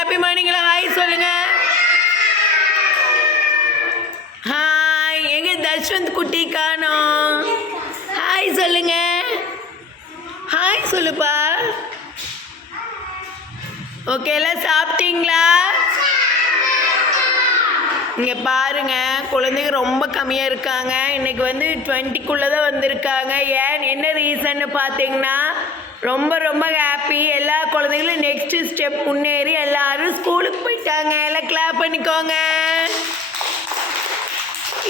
Happy மார்னிங்ல hi சொல்லுங்க. Hi. எங்க தஷ்வந்த் குட்டி காணோம். ஹாய் சொல்லுங்க. ஹாய் சொல்லுப்பா. ஓகே, எல்லாம் சாப்பிட்டீங்களா? இங்கே பாருங்க, குழந்தைங்க ரொம்ப கம்மியாக இருக்காங்க. இன்றைக்கி 20க்குள்ளே தான் வந்திருக்காங்க. ஏன் என்ன ரீசன்னு பார்த்தீங்கன்னா, ரொம்ப ரொம்ப ஹாப்பி. எல்லா குழந்தைங்களும் நெக்ஸ்ட்டு ஸ்டெப் முன்னேறி எல்லோரும் ஸ்கூலுக்கு போயிட்டாங்க. எல்லாம் கிளாப் பண்ணிக்கோங்க.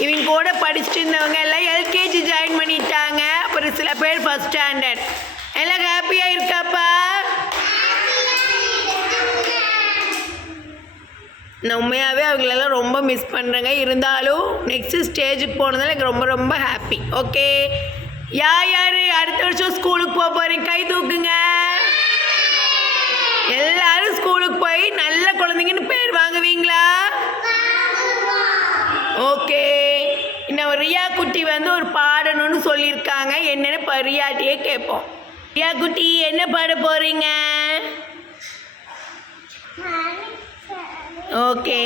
இவங்க கூட படிச்சுட்டு இருந்தவங்க எல்லாம் எல்கேஜி ஜாயின் பண்ணிட்டாங்க. அப்புறம் சில பேர் ஃபஸ்ட் ஸ்டாண்டர்ட். எல்லாம் ஹாப்பியாக இருக்காப்பா? நான் உண்மையாகவே அவங்களெல்லாம் ரொம்ப மிஸ் பண்ணுறேங்க. இருந்தாலும் நெக்ஸ்ட்டு ஸ்டேஜுக்கு போனதில் எனக்கு ரொம்ப ரொம்ப ஹாப்பி. ஓகே, யார் அடுத்த வருஷம் ஸ்கூலுக்கு போக போகிறீங்க? கை தூக்குங்க. எல்லாரும் ஸ்கூலுக்கு போய் நல்ல குழந்தைங்கன்னு பேர் வாங்குவீங்களா? ஓகே, இன்னும் ரியா குட்டி ஒரு பாடணும்னு சொல்லியிருக்காங்க. என்னென்னு இப்போ ரியாட்டியே கேட்போம். ரியா குட்டி என்ன பாட போகிறீங்க? ஓகே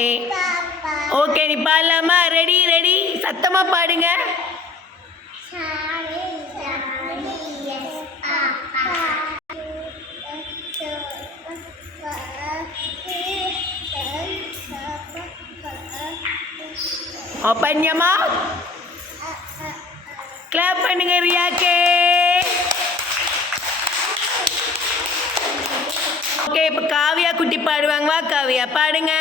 ஓகே, நீ பாடலாமா? ரெடி ரெடி, சத்தமாக பாடுங்க. Open your mouth. கிளாப் பண்ணுங்க ரியாக்கே. ஓகே, இப்போ காவியா குட்டி பாடுவாங்க. வா காவியா, பாடுங்க.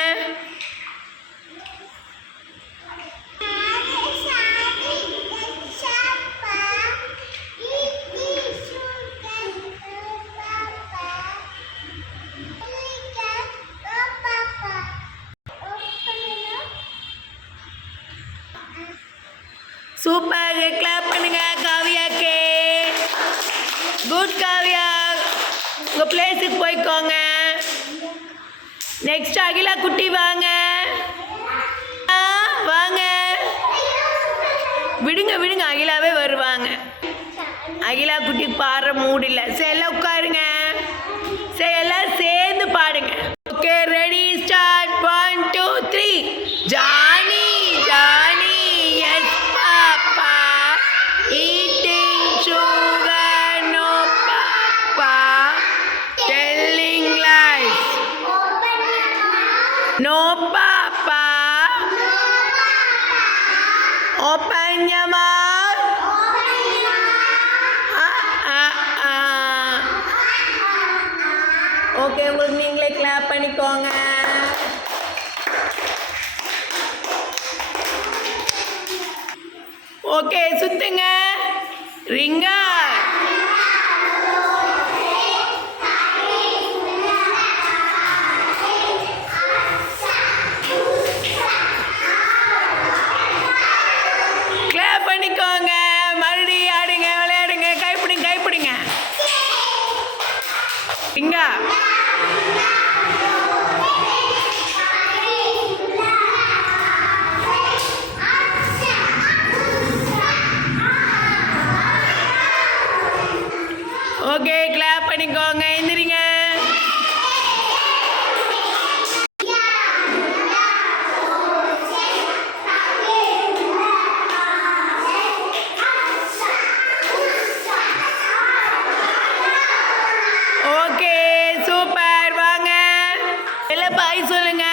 சூப்பர், கிளாப் பண்ணுங்க காவியாக்கே. குட் காவியா, உங்கள் பிளேஸுக்கு போய்க்கோங்க. நெக்ஸ்ட் அகிலா குட்டி வாங்க. வாங்க, விடுங்க விடுங்க, அகிலாவே வருவாங்க. அகிலா குட்டி பாடுற மூடு இல்லை. சரி, எல்லாம் உட்காருங்க. சரி, எல்லாம் சேர்ந்து பாடுங்க. Okay, ready, start. 1 2 3. Johnny Johnny yes papa, eating sugar no papa, telling lies no papa. Open your mouth. Okay, உங்களுக்கு நீங்களே கிளாப் பண்ணிக்கோங்க. ஓகே, சுத்துங்க. ரிங்கா. பண்ணிக்கோங்க. மறுபடியும் ஆடுங்க, விளையாடுங்க. கைப்பிடிங்க கைப்பிடிங்க. இங்க ஓகே, கிளாப் பண்ணிக்கோங்க. எந்திரிங்க. Okay, super. வாங்க, எல்லாம் பாய் சொல்லுங்க.